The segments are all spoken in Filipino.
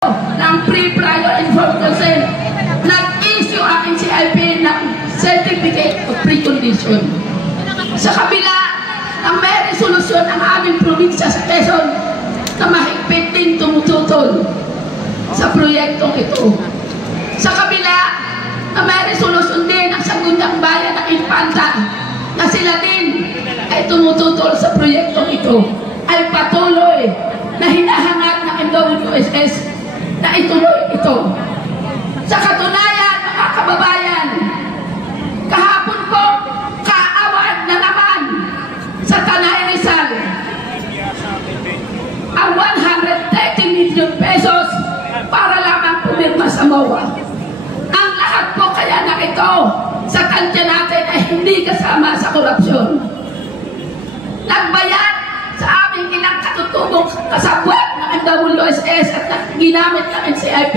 ng pre-prior information, nag-issue ang NCIP ng Certificate of Precondition. Sa kabila ng may resolusyon ang aming probinsya sa Quezon na mahigpit din tumututol sa proyektong ito. Sa kabila na may resolusyon din ang Sangguniang Bayan ng Infanta na sila din ay tumututol sa proyektong ito, ay patuloy na hinahangad ng MWSS na ituloy ito. Sa katunayan, mga kababayan, kahapon po, kaawad na naman sa Tanay Rizal ang 130 million pesos para lamang pumirma sa MOA. Ang lahat po kaya na ito sa kanya natin ay hindi kasama sa korupsyon. Nagbayad sa aming ilang katutubong kasabwat ng MWSS at ginamit ng NCIP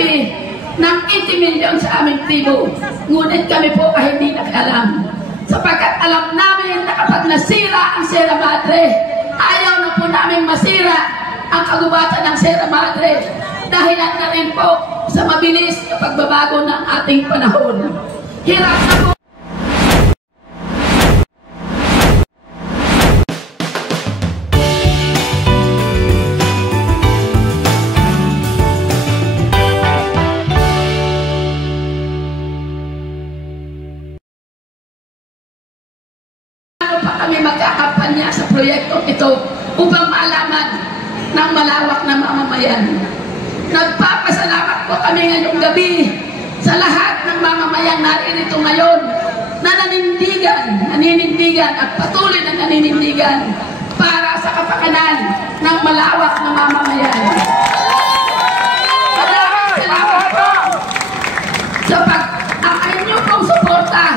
ng 80 million sa aming tribo. Ngunit kami po ay hindi nakalam. Sapagkat alam namin na kapag nasira ang Sierra Madre, ayaw na po namin masira ang kagubatan ng Sierra Madre. Dahilan na rin po sa mabilis na pagbabago ng ating panahon. Hirap na po. Kami magkakampanya sa proyektong ito upang maalaman ng malawak na mamamayan. Nagpapasalamat po kami ngayong gabi sa lahat ng mamamayang naririto ngayon na naninindigan at patuloy na naninindigan para sa kapakanan ng malawak na mamamayan. Maraming salamat po sa ang inyong pong suporta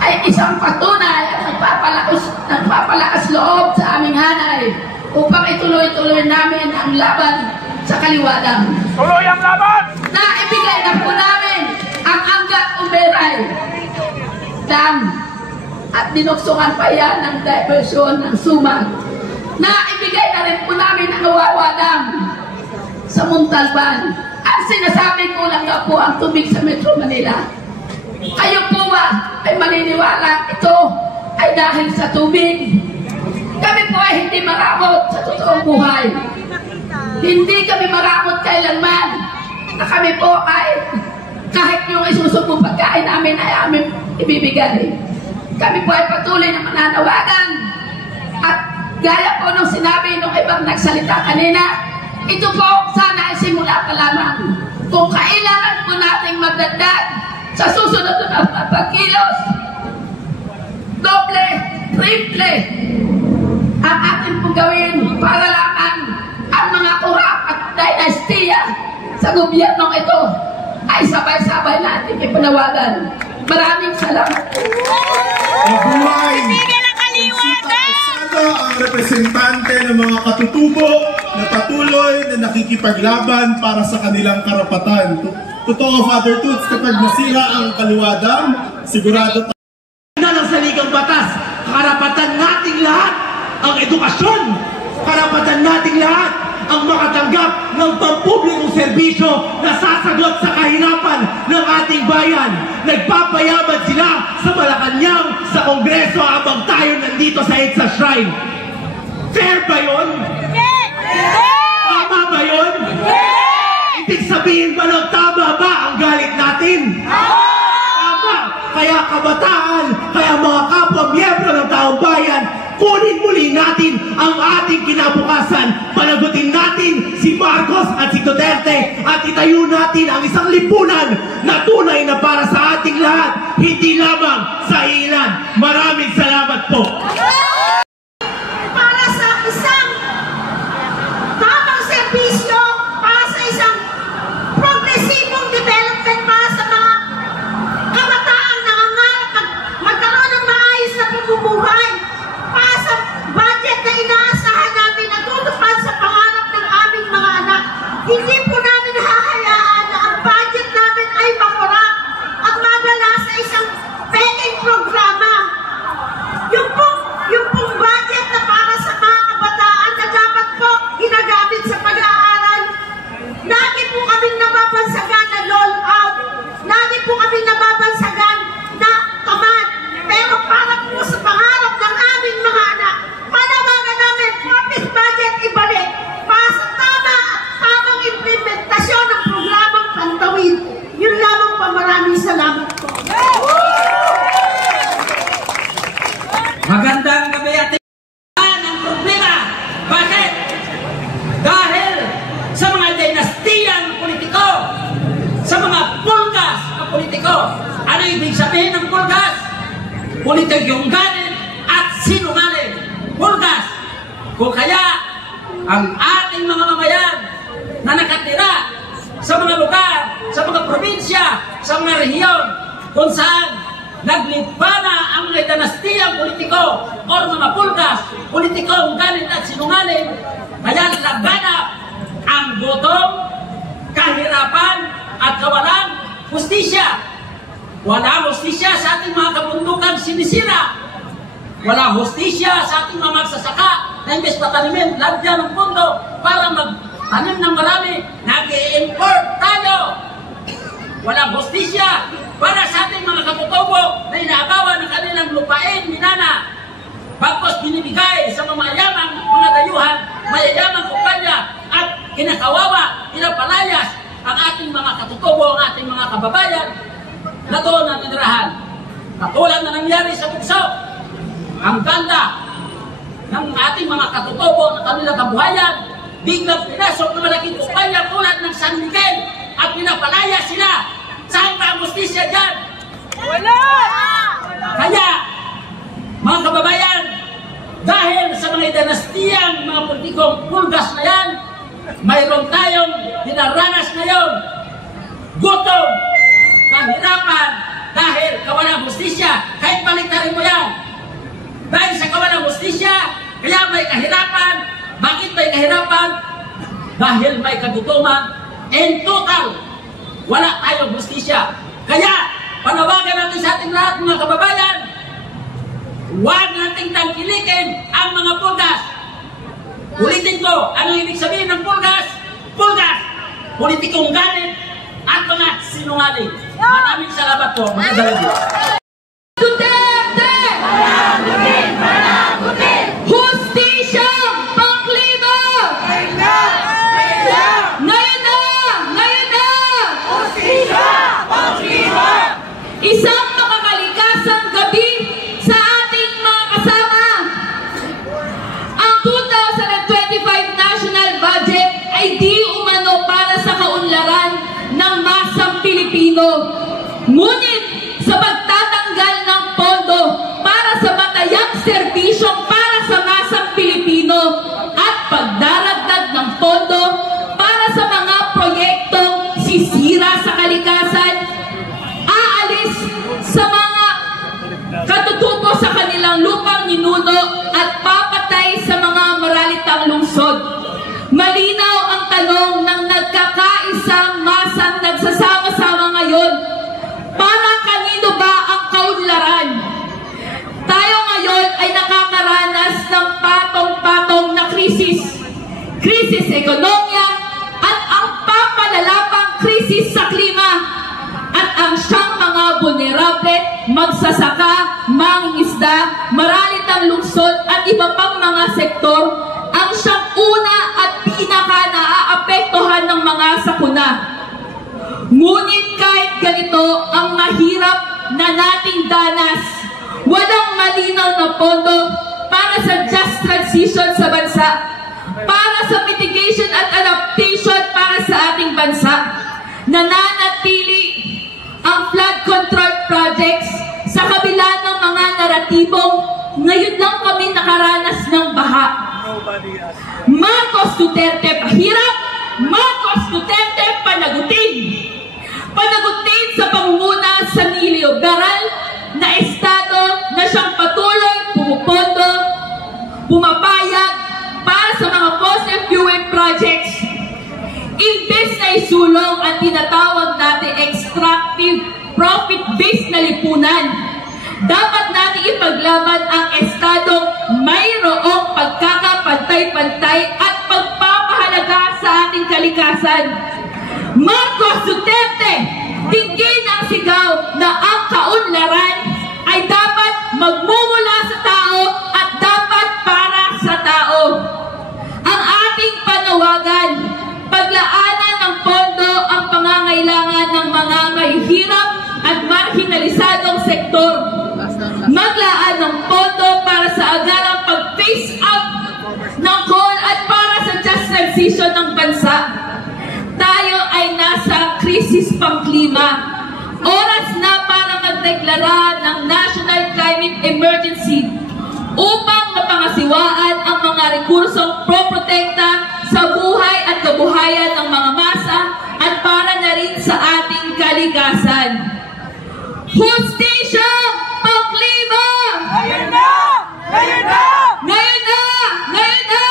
ay isang patunay at nagpapalakas loob sa aming hanay upang ituloy-tuloy namin ang laban sa kaliwadang. Tuloy ang laban! Naibigay na po namin ang Angat Umberay Dam at dinuksungan pa yan ng diversion ng Suman. Naibigay na rin po namin ang Wawa Dam sa Montalban. Ang sinasabi ko lang nga po ang tubig sa Metro Manila. Kayo po ba ay maniniwala ito ay dahil sa tubig? Kami po ay hindi maramot sa totoong buhay. Hindi kami maramot kailanman na kami po ay kahit yung isusubong pagkain namin ay aming ibibigay. Kami po ay patuloy na mananawagan at gaya po nung sinabi nung ibang nagsalita kanina, ito po sana ay simula pa lamang. Kung kailangan po nating magdagdag sa susunod na pagkilos, doble, triple ang ating pong gawin para lamang ang mga kurap at dinastiya sa gobyernong ito ay sabay-sabay natin ipanawagan. Maraming salamat. Mabuhay! Ang representante ng mga katutubo na patuloy na nakikipaglaban para sa kanilang karapatan. Totoo, Father Toots, kapag nasira ang kaliwadang, sigurado tayo na ng saligang batas, karapatan nating lahat ang edukasyon, karapatan nating lahat ang makatanggap ng pampublikong serbisyo na sasagot sa kahirapan ng ating bayan. Nagpapayaman sila sa Malacanang, sa Kongreso habang tayo nandito sa EDSA Shrine. Fair ba yun? Tama ba yun? Ibig sabihin ba ng tama ba ang galit natin? Tama! Kaya kabataan, kaya mga kapwa miyembro ng taong bayan, kunin muli natin ang ating kinabukasan. Panagutin natin si Marcos at si Duterte at itayo natin ang isang lipunan na tunay na para sa ating lahat, hindi lamang sa ilan. Maraming salamat po. Para sa isang tamang serbisyo, para sa isang progresibong development, para sa mga kabataan na nangangarap magkaroon ng maayos na pamumuhay, para sa budget na inaasahan namin na tutupad sa pangarap ng aming mga anak. Hindi po namin hahayaan na ang budget namin ay makurap at madala sa isang peking programa. Ang ibig sabihin ng pulgas, politikyong galit at sinungaling. Pulgas. Kung kaya, ang ating mga mamayan na nakatira sa mga lugar, sa mga probinsya, sa mga rehiyon, kung saan naglipana ang mga dinastiyang politiko o mga pulgas, politikong galit at sinungaling, kaya laganap ang gutom, kahirapan at kawalan hustisya. Wala hustisya sa ating mga kabundukan sinisira. Wala hustisya sa ating mga magsasaka na imbes patanimin, lagyan ng pundo para magtanim ng marami, nag-i-import tayo. Wala hustisya para sa ating mga katutubo na inaagawan ng kanilang lupain, minana. Bagpos binibigay sa mga mayamang mga dayuhan, mayayamang kumpanya at kinakawawa, pinapalayas ang ating mga katutubo, ang ating mga kababayan na doon ang tinirahan. Katulad na nangyari sa Bugso, ang ganda ng ating mga katutubo na kanilang kabuhayan, biglang pinasok ng malaking kumpanya tulad ng San Miguel at pinapalayas sila. Saan ba ang justisya dyan? Wala! Kaya, mga kababayan, dahil sa mga dinastiyang mga politikong pulgas na yan, mayroon tayong dinaranas ngayon, gutom, kahirapan, dahil kawalang hustisya. Kahit baliktarin mo yan. Dahil sa kawalang hustisya, kaya may kahirapan. Bakit may kahirapan? Dahil may kagutuman. In total, wala tayong hustisya. Kaya, panawagan natin sa ating lahat mga kababayan, huwag nating tangkilikin ang mga pulgas. Ulitin ko, ano ibig sabihin ng pulgas? Pulgas, politikong galit at mga sinungaling. Maraming salamat po. Magandang gabi. Duterte! Panagutin! Hustisya! Panglima! Ngayon na! Ngayon na! Hustisya! Panglima! Isang makakalikasang gabi sa ating mga kasama. Ang 2025 national budget ay di umano para sa kaunlaran ng masang Pilipino. Ngunit sa pagtatanggal ng pondo para sa matayang serbisyong para sa masang Pilipino at pagdaragdag ng pondo para sa mga proyektong sisira sa kalikasan, aalis sa mga katutubo sa kanilang lupang ninuno at papatay sa mga maralitang lungsod. Malinaw ang tanong ng nagkakaisang masang nagsasama-sama ngayon. Para kanino ba ang kaunlaran? Tayo ngayon ay nakakaranas ng patong-patong na krisis. Krisis ekonomiya at ang papalalapang krisis sa klima. At ang siyang mga vulnerable, magsasaka, mangingisda, maralitang lungsod at iba pang mga sektor ang siyang una at pinaka naaapektuhan ng mga sakuna. Ngunit kahit ganito ang mahirap na nating danas, walang malinaw na pondo para sa just transition sa bansa, para sa mitigation at adaptation para sa ating bansa. Nananatili ang flood control projects sa kabila ng mga naratibong ngayon lang kami nakaranas ng baha. Marcos Duterte pahirap, Marcos Duterte panagutin. Panagutin sa pamumuna sa neoliberal na estado na siyang patuloy pumupondo, pumapayag para sa mga fossil fuel projects. Imbes na isulong ang tinatawag natin extractive profit-based na lipunan, dapat natin ipaglaban ang estadong mayroong pagkakapantay-pantay at pagpapahalaga sa ating kalikasan. Marcos Duterte, tingin ang sigaw na ang kaunlaran ay dapat magmumula sa tao at dapat para sa tao. Ang ating panawagan, paglaanan ng pondo ang pangangailangan ng mga mahihirap at marginalisadong sektor. Maglaan ng pondo para sa agarang pag-phase out ng coal at para sa just transition ng bansa. Tayo ay nasa krisis pangklima. Oras na para magdeklara ng National Climate Emergency upang mapangasiwaan ang mga rekursong proprotekta sa buhay at kabuhayan ng mga masa at para na rin sa ating kalikasan. Hustisya pang-klima! Ngayon na! Ngayon na! Ngayon na! Ngayon na!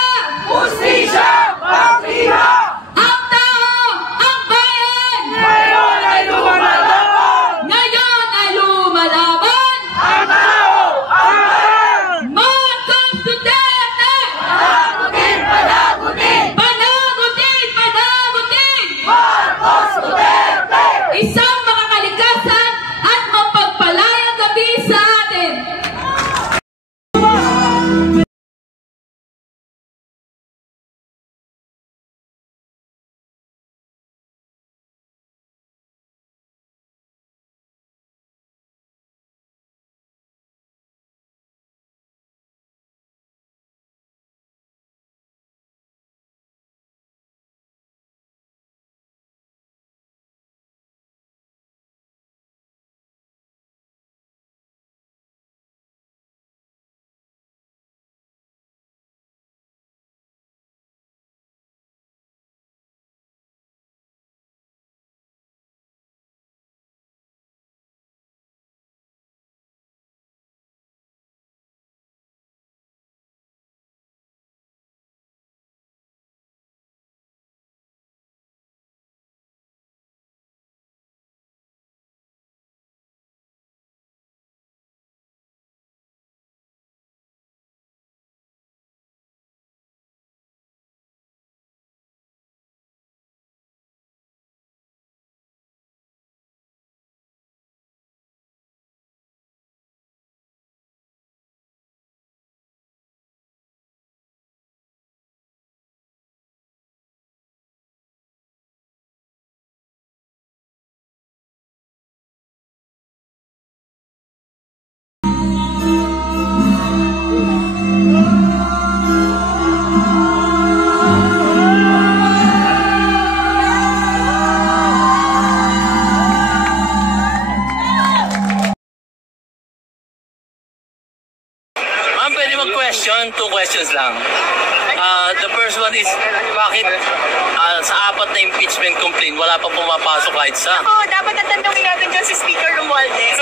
Hustisya pang-klima! Ang tao! Ang bayan! Ngayon ay lumalaban! Ngayon ay lumalaban! Ang tao! Ang bayan! Marcos Duterte! Panagutin! Panagutin! Panagutin! Panagutin! Marcos Duterte! Isang makakalikasan at mapagpalayang gabi sa atin! Ma'am, pwede mag-question? 2 questions lang. The first one is, bakit sa 4 na impeachment complaint, wala pa pumapasok kahit isa? Oo, dapat ang tanongin natin dyan si Speaker Romualdez.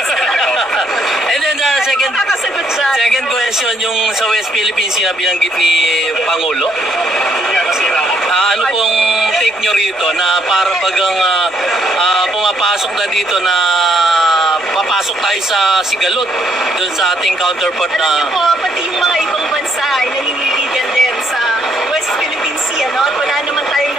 And then, Nakakasagot siya. second question, yung sa West Philippines na binanggit ni Pangulo. Ano pong take nyo rito na parang bagang pumapasok na dito na papasok tayo sa Sigalot dun sa ating counterpart Alam niyo na... po, pati yung mga ibang bansa ay naniniligan din sa West Philippine Sea, ano? At wala naman tayong